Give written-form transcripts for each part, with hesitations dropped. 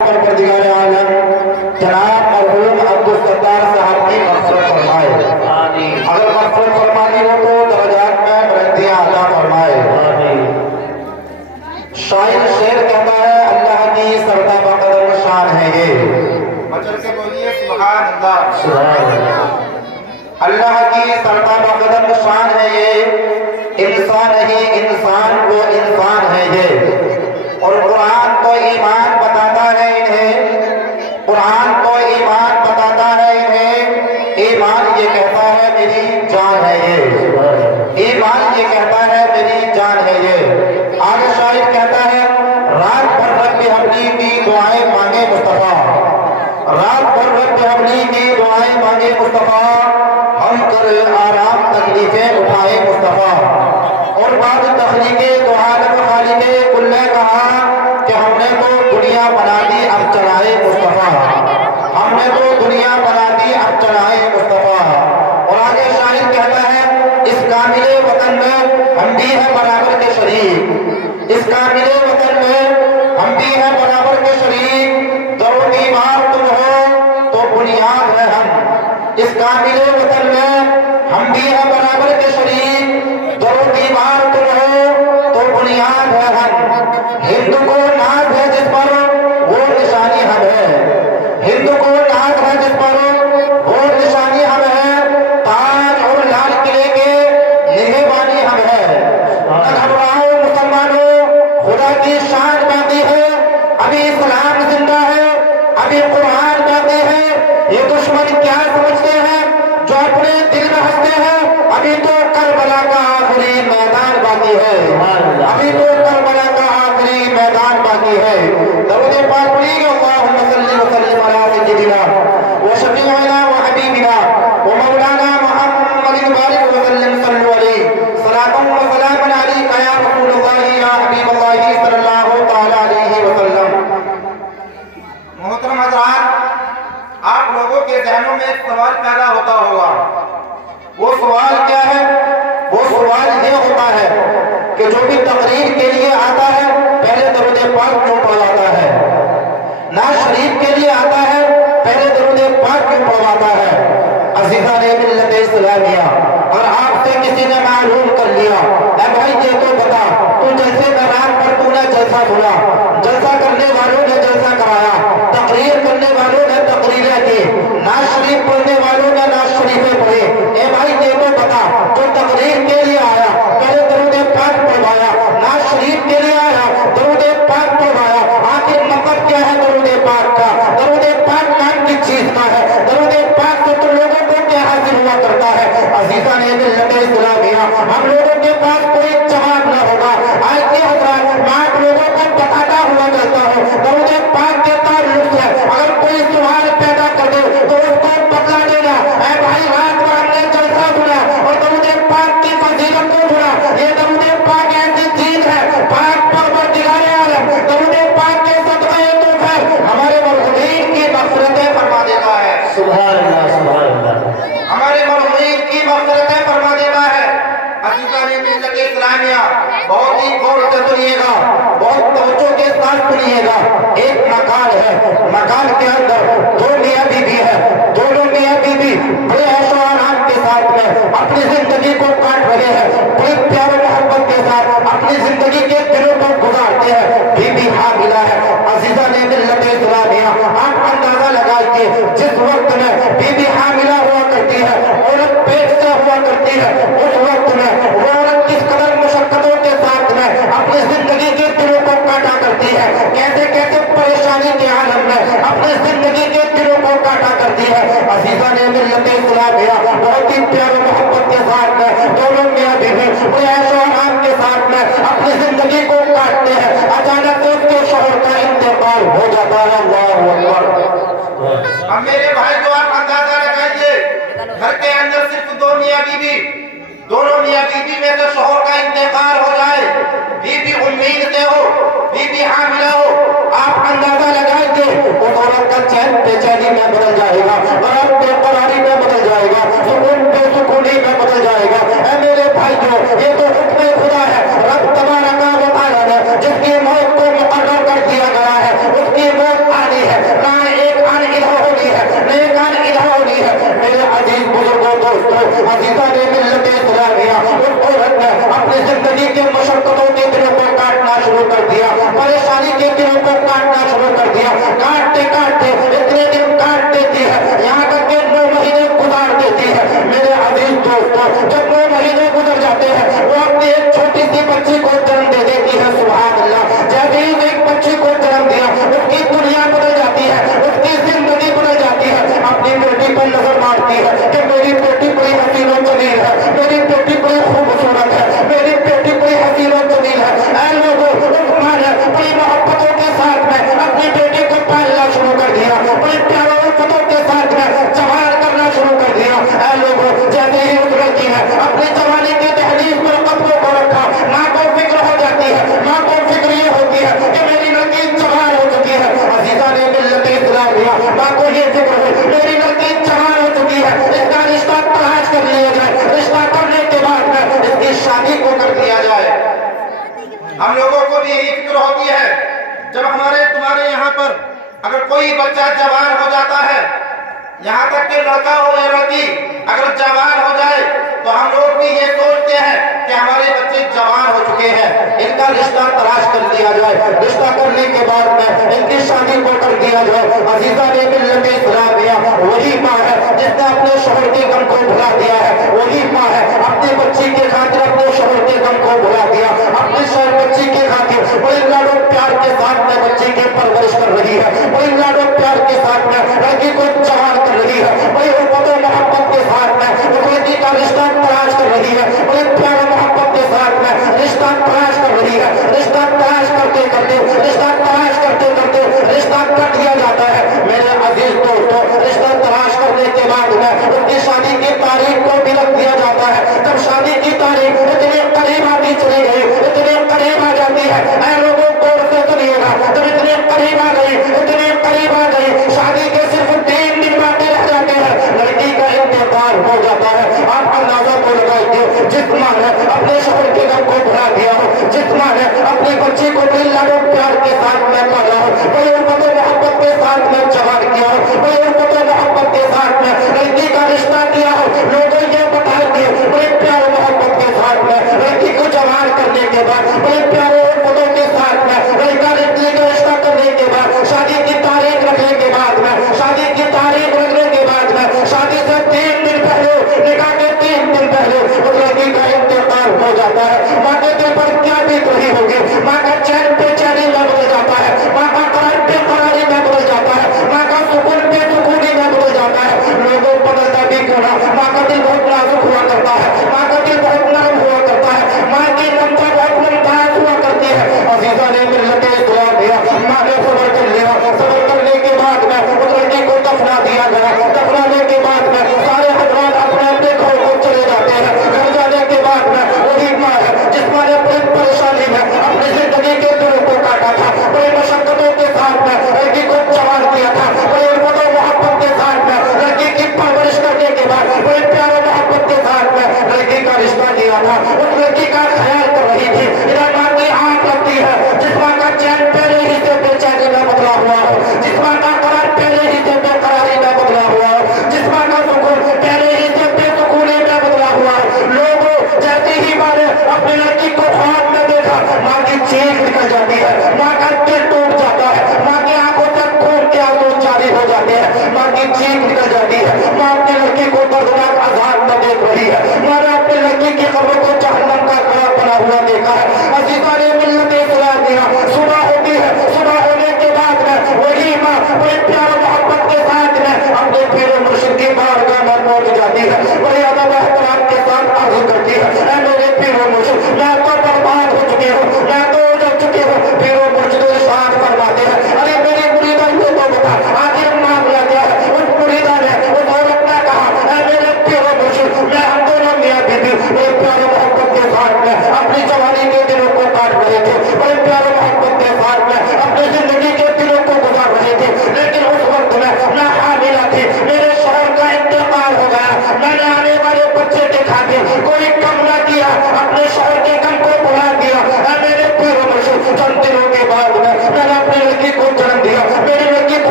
परवरदिगार आलम जनाब मरहूम अब्दुलसत्तार साहब की मग़फ़िरत फरमाए। अगर मग़फ़िरत फरमानी हो तो दरजात में बुलंदियां अता फरमाए। शायर शेर कहता है अल्लाह की सरदा बकदर शान है ये। बचर के बोलिए सुभान अल्लाह। अल्लाह की सरदा बकदर शान है ये, इंसान नहीं इंसान वो इंसान है ये। और कुरान तो ईमान बताता है इन्हें, कुरान तो ईमान बताता है इन्हें। ईमान ये कहता है मेरी जान है ये, ईमान ये कहता है मेरी जान है ये। आगे शायर कहता है रात भर रब हमली की दुआएं मांगे मुस्तफा, रात भर रब हमली की दुआएं मांगे मुस्तफा। हम कर आराम तकलीफें उठाए मुस्तफा। और बाद तखलीके तो आलम खालिके कुल ने कहा कि हमने तो दुनिया बना दी अब चलाए मुस्तफा, हमने तो दुनिया बना दी अब चलाए मुस्तफा। और आगे शायर कहता है इस कामिले वतन में हम भी हैं बराबर के शरीक, इस कामिले वतन में हम भी हैं बराबर के शरीक। दरो दीवार तुम हो तो बुनियाद है हम, इस कामिले वतन में हम भी हैं बराबर के शरीक। दरो दीवार तुम हो तो बुनियाद है हम। हिंदू को नाज है जिस पर वो निशानी हम है, हिंदू को नाज है जिस पर वो निशानी हम है। ताज और लाल किले के निगहबानी हम है। न घबराओ मुसलमानों खुदा की शान बाकी है, अभी इस्लाम जिंदा है, अभी कुरान बाकी है। ये दुश्मन क्या समझते हैं जो अपने दिल में हंसते हैं, अभी तो करबला का आखिरी मैदान बाकी है, अभी तो करबला का आखिरी मैदान बाकी है। दरूद पाक पढ़िए अल्लाहुम्मा सल्ली व सल्लिम अला सय्यिदिना व शफीइना व हबीबिना व मौलाना मुहम्मदिन बारिक व सल्लिम सल्लु अलैहि सलातन व सलामन अलैका या रसूलल्लाह या हबीबल्लाह सल्लल्लाहु तआला अलैहि व सल्लम। मोहतरम हज़रात, आप लोगों के ज़हनों में एक सवाल पैदा होता होगा। वो सवाल क्या है? वो सवाल ये होता है कि जो भी तकरीर के लिए आता है पहले दरूद पाक क्यों पढ़वाता है, नाज शरीफ के लिए आता है पहले दरूद पाक क्यों पढ़वाता है। अज़ीज़ान मिल्लत इस्लामिया, और आपसे किसी ने मालूम कर लिया, ए भाई ये तो बता तू जैसे मैदान पर तूने जलसा सुना, जलसा करने वालों ने जलसा कराया, तकरीर करने वालों ने तकरीरें की, नाज शरीफ पढ़ने वालों ने नाज शरीफें पढ़े। ए भाई ये तो बता जो तकरीर के लिए आया पहले दरूद पाक पढ़वाया, नाज शरीफ के लिए आया दरूद पाक पढ़वाया। आखिर मतलब क्या है दरूद पाक का? दरूद पाक नाम की चीज का है, दरूद पाक से तो लोगों को क्या हासिल हुआ करता है। अज़ीज़ान मिल्लत इस्लामिया, हम लोगों के पास कोई जवाब न होगा। आज के हज़रात मैं आप लोगों को बताता हुआ करता हूँ दरूद पाक के ताल्लुक से अगर कोई सवाल पैदा कर दे तो उसको बतला देना। ऐ भाई रात को हमने जलसा सुना और दरूद पाक की फजीलत को सुना। ये दरूद पाक ऐसी चीज है, पाक परवरदिगार आलम दरूद पाक के सदक़े तो फिर हमारे मरहूमीन की मग़फ़िरतें फरमा देता है। सुभान अल्लाह, सुभान अल्लाह। हमारे मरहूमीन की मग़फ़िरतें फरमा देता है। अज़ीज़ान मिल्लत इस्लामिया, बहुत ही गौर से सुनिएगा, बहुत तवज्जो के साथ सुनिएगा। एक मकान है, मकान के अंदर दो मियाँ बीवी है, दोनों मियाँ बीवी बड़े ऐशो आराम के साथ में अपनी जिंदगी को काट रहे हैं, बड़े प्यार मोहब्बत के साथ अपनी जिंदगी के दिनों को गुजारते हैं। बीबी हामिला है। अज़ीज़ान मिल्लत इस्लामिया, आप अंदाजा लगाइए जिस वक्त में बीबी हामिला हुआ करती है, औरत पेट से हुआ करती है, उस वक्त में वो औरत किस कदर मुशक्कतों के साथ में अपनी जिंदगी के दिनों को काटा करती है, कैसे कैसे परेशानी के आलम में अपनी जिंदगी के दिनों को काटा करती है। अज़ीज़ान मिल्लत इस्लामिया, बहुत ही प्यार मोहब्बत के साथ में दोनों मियाँ बीवी बड़े ऐशो आराम के साथ में अपनी जिंदगी को काटते हैं। अचानक से उसके शौहर का इंतकाल हो जाता है। अल्लाहु अकबर। अब मेरे भाई को आप अंदाजा लगाइए, घर के अंदर सिर्फ दो मियाँ बीवी, दोनों मियाँ बीवी में से शौहर का इंतकाल हो जाए, बीवी उम्मीद से हो, बीवी हामिला हो, आप अंदाजा लगाइए उस औरत का चैन बेचैनी में बदल जाएगा, रात बेकरारी में बदल जाएगा, सुकून बेसुकूनी में बदल जाएगा। ऐ मेरे भाइयों, ये तो हुक्म खुदा है, रब तबारक व तआला ने जिसकी मौत को मुकर्रर कर दिया गया है उसकी मौत आनी तुम्हारे यहाँ पर अगर कोई बच्चा जवान हो जाता है, यहाँ तक कि लड़का हो या लड़की अगर जवान हो जाए तो हम लोग भी ये सोचते हैं कि हमारे बच्चे जवान हो चुके हैं, इनका रिश्ता तलाश कर लिया जाए, रिश्ता करने के बाद में इनकी शादी को कर दिया जाए। अजीजा ने मिल्लत इस्लामिया वही माँ है जिसने अपने शोहर के गम को भुला दिया है, वही माँ है अपने बच्ची के खातिर अपने शोहर के गम को भुला दिया, अपने शोहर बच्ची के खातिर बड़े लाडो प्यार के साथ में बच्ची की परवरिश कर रही है, बड़े लाडो प्यार के साथ में लड़की को जवान कर रही है, बड़ी मोहब्बत के साथ में लड़की का रिश्ता तलाश कर रही है, बड़े प्यार मोहब्बत के साथ में रिश्ता तलाश कर रही है। रिश्ता तलाश करते करते रिश्ता तलाश करते करते रिश्ता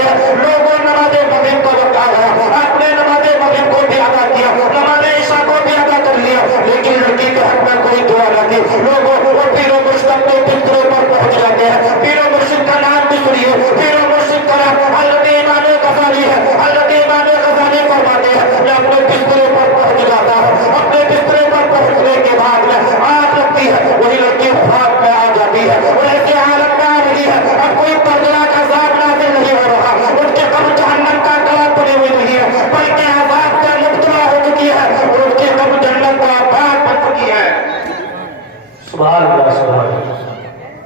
کرتے ہیں لوگوں نماز مغرب کا وقت آ گیا آپ نے نماز مغرب کو بھی ادا کیا نماز عشاء کو بھی ادا کر لیا لیکن لڑکی کے حق میں کوئی دعا نہ کی لوگوں وہ پیر و مرشد اپنے بستروں پر پہنچ جاتے ہیں پیر و مرشد کا نام بھی سنیے پیر و مرشد کا نام حضرت امام غزالی ہے حضرت امام غزالی فرماتے ہیں میں اپنے بسترے پر پہنچ جاتا ہوں اپنے بسترے پر پہنچنے کے بعد میں آگ لگتی ہے وہی لڑکی خواب میں آ جاتی ہے وہ ایسے حالت میں آ رہی ہے اب کوئی دردناک عذاب نازل نہیں ہو رہا ان کے قبر جہنم کا گلا پڑی ہوئی نہیں ہے بلکہ عذاب سے مبتلا ہو چکی ہے اور ان کے قبر جنت کا باغ بن چکی ہے سبحان اللہ سبحان اللہ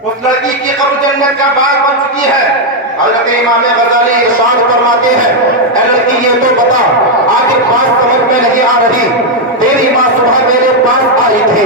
اس لڑکی کی قبر جنت کا باغ بن چکی ہے حضرت امام غزالی ارشاد فرماتے ہیں اے لڑکی یہ تو بتا آج ایک بات سمجھ میں نہیں آ رہی تیری ماں صبح میرے پاس آئی تھی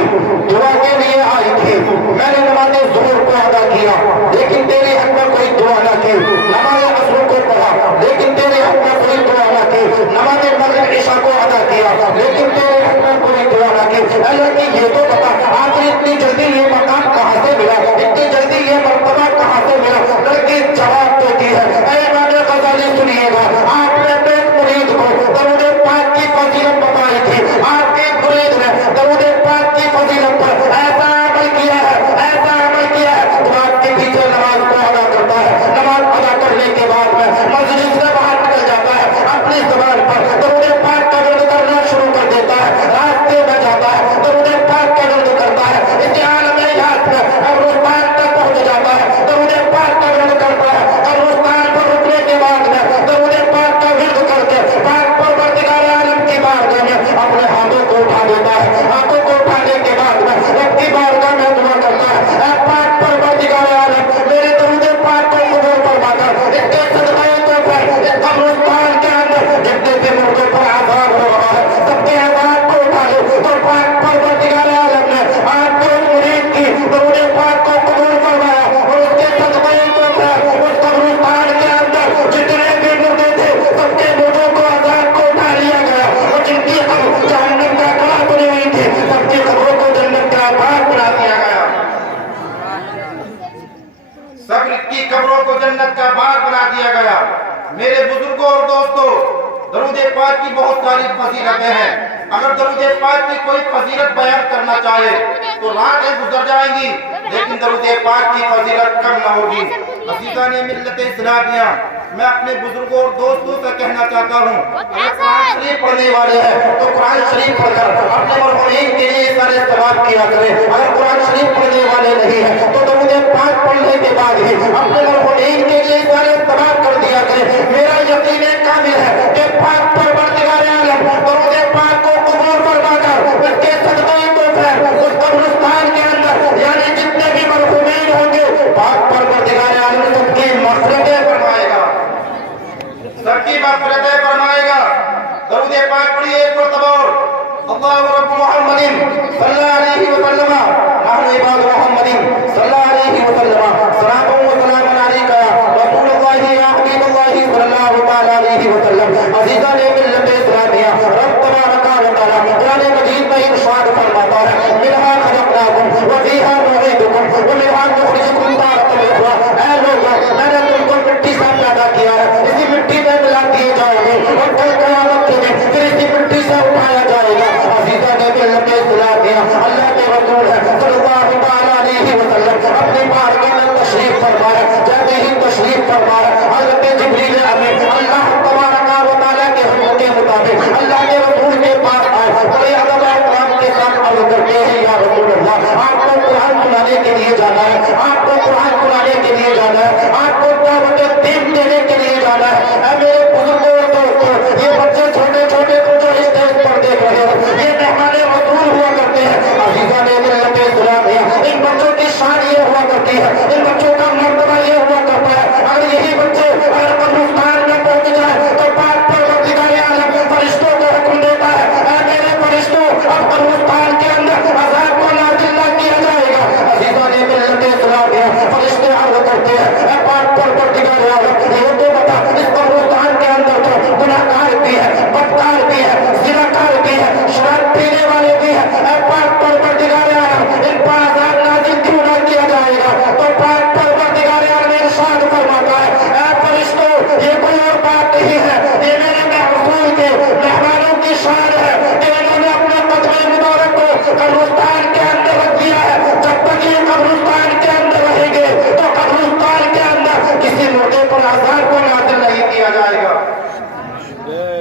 دعا کے لیے آئی تھی میں نے نماز ظہر کو ادا کیا لیکن تیرے حق میں کوئی دعا نہ کی نماز عصر کو پڑھا لیکن تیرے حق میں کوئی دعا نہ کی نماز مغرب عشاء کو ادا کیا لیکن تیرے حق میں کوئی دعا نہ کی اے لڑکی یہ تو بتا آخر اتنی جلدی یہ مقام کہاں سے ملا اتنی جلدی یہ مرتبہ کہاں سے ملا لڑکی جواب دیتی ہے اے امام غزالی سنیے گا آپ نے اپنے مرید کو درود پاک کی فضیلت بتائی تھی آپ کے مرید نے درود پاک کی فضیلت پر ایسا عمل کیا ہے تو آپ کے پیچھے نماز کو ادا کرتا ہے نماز ادا کرنے کے بعد میں مسجد سے باہر نکل جاتا ہے اپنی زبان پر درود پاک کا ورد کرنا شروع کر دیتا ہے راستے میں جاتا ہے درود پاک کا ورد کرتا ہے اس عالم حیات میں قبرستان تک پہنچ جاتا ہے درود پاک کا ورد کرتا ہے قبرستان پر رکنے کے بعد میں درود پاک کا ورد کر کے پاک پروردگار عالم کی بارگاہ میں اپنے ہاتھوں کو اٹھا دیتا ہے ہاتھوں کو اٹھانے کے بعد میں رب کی بارگاہ میں دعا کرتا ہے اے پاک پروردگار عالم میرے درود پاک کو قبول فرما کر اس کے صدقے تو پر اس قبرستان کے اندر جتنے بھی مردوں پر عذاب ہو رہا ہے سب کے عذاب کو اٹھا لے تو پاک پروردگار عالم نے آپ کے مرید کی درود پاک کو قبول فرمایا اور اس کے صدقے تو پر اس قبرستان کے اندر جتنے بھی مردے تھے سب کے مردوں کو عذاب کو اٹھا لیا گیا اور جن کی قبر جہنم کا گلا بنی ہوئی تھی سب کی قبروں کو جنت کا باغ بنا دیا گیا سب کی قبروں کو جنت کا باغ بنا دیا گیا میرے بزرگوں اور دوستوں درود پاک کی بہت ساری فضیلتیں ہیں اگر درود پاک کی کوئی فضیلت بیان کرنا چاہے تو راتیں گزر جائیں گی لیکن درود پاک کی فضیلت کم نہ ہوگی عزیزان ملت اسلامیہ میں اپنے بزرگوں اور دوستوں سے کہنا چاہتا ہوں اگر قرآن شریف پڑھنے والے ہیں تو قرآن شریف پڑھ کر اپنے مرحومین کے لیے سارے ثواب کیا کریں اگر قرآن شریف پڑھنے والے نہیں ہیں تو درود پاک پڑھنے کے بعد ہی اپنے مرحومین کے لیے سارے ثواب کر دیا کریں میرا یقین کامل ہے کہ پاک پروردگار عالم درود پاک کو قبول فرما کر اس کے صدقے تو پھر اس قبرستان کے اندر یعنی جتنے بھی مرحومین ہوں گے پاک پروردگار عالم سب کی مغفرتیں فرمائے گا سب کی مغفرتیں فرمائے گا درود پاک پڑھیے ایک مرتبہ اور اللہ رب محمد صلی اللہ علیہ وسلم نحن عباد محمد صلی اللہ علیہ وسلم سلام و سلام علیکہ رسول اللہ یا حبیب اللہ صلی اللہ تعالی علیہ وسلم عزیزان ملت اسلامیہ رب تبارک و تعالی قرآن مجید میں ارشاد فرماتا ہے منہا خلقناکم وفیہا نعیدکم ومنہا نخرجکم تارة اخرى اے لوگوں میں نے تم کو مٹی سے پیدا کیا ہے اسی مٹی میں ملا دیے جاؤ گے اور کل قیامت کے دن پھر اسی مٹی سے اٹھایا جائے گا عزیزان ملت اسلامیہ اللہ کے رسول ہے صلی اللہ تعالی علیہ وسلم اپنی بارگاہ میں تشریف فرمایا جیسے ہی تشریف فرمایا حضرت جبریل امین اللہ تبارک و تعالی کے حکم کے مطابق اللہ کے رسول کے پاس آئے بڑے ادب و احترام کے ساتھ عرض کرتے ہیں یا رسول اللہ آپ کو قرآن سنانے کے لیے جانا ہے آپ کو قرآن سنانے کے لیے جانا ہے آپ کو دعوت دین دینے کے لیے جانا ہے اے میرے بزرگوں اور دوستوں یہ بچے چھوٹے چھوٹے کو جو اسٹیج پر دیکھ رہے ہو یہ مہمان رسول ہوا کرتے ہیں عزیزان ملت نہیں ہے، یہ میرے محفوظ کے مہمانوں کی شان ہے کہ انہوں نے اپنے قدم مبارک کو قبرستان کے اندر رکھ دیا ہے۔ جب تک یہ قبرستان کے اندر رہیں گے تو قبرستان کے اندر کسی مردے پر عذاب کو نازل نہیں کیا جائے گا،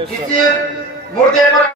کسی مردے پر